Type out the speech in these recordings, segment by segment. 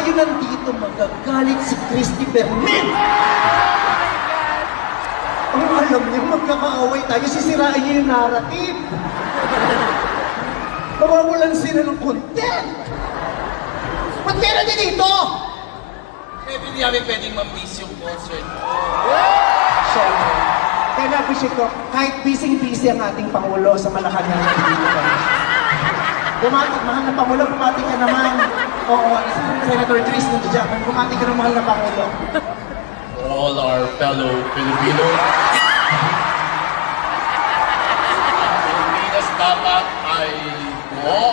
kayo nandito magagalit si Christy Berlin. Ang alam niyo, magkakaaway tayo, sisirain niyo yung narrative. Mawawalan sila ng content. Ba't meron din dito? Maybe hindi namin pwedeng ma-miss yung concert. Siyempre. Kaya na-appreciate ko, kahit busy-busy ang ating Pangulo sa Malacanang nandito kami. Bumati, mahal na Pangulo, bumati ka naman. Oo, Senator Tris, nandiyan dyan. Bumati ka ng mahal na Pangulo. For all our fellow Filipinos. Pilipinas dapat ay buo.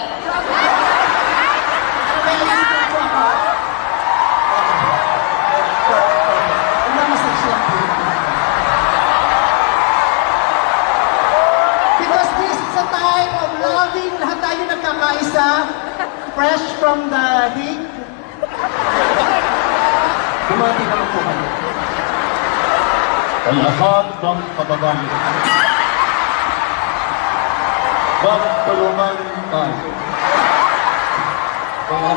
Because this is a time of loving. Lahat tayo nagkakaisa. Fresh from the heat. Bumati naman po kami. Sa lahat ng kababayan. Magtulungan tayo. Mga.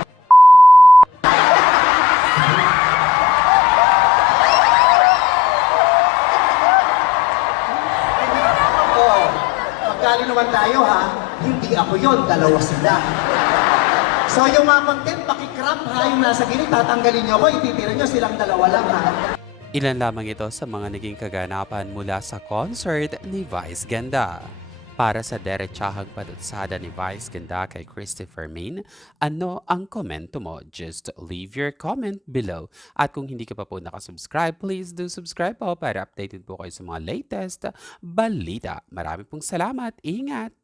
Magkali naman tayo ha. Hindi ako yon, dalawa sila. So yung mga content, pakikrap ha, yung nasa gilid, tatanggalin nyo ko, ititira nyo silang dalawa lang ha. Ilan lamang ito sa mga naging kaganapan mula sa concert ni Vice Ganda. Para sa derechahang panutsada ni Vice Ganda kay Christopher Main, ano ang komento mo? Just leave your comment below. At kung hindi ka pa po nakasubscribe, please do subscribe po para updated po kayo sa mga latest balita. Marami pong salamat. Ingat!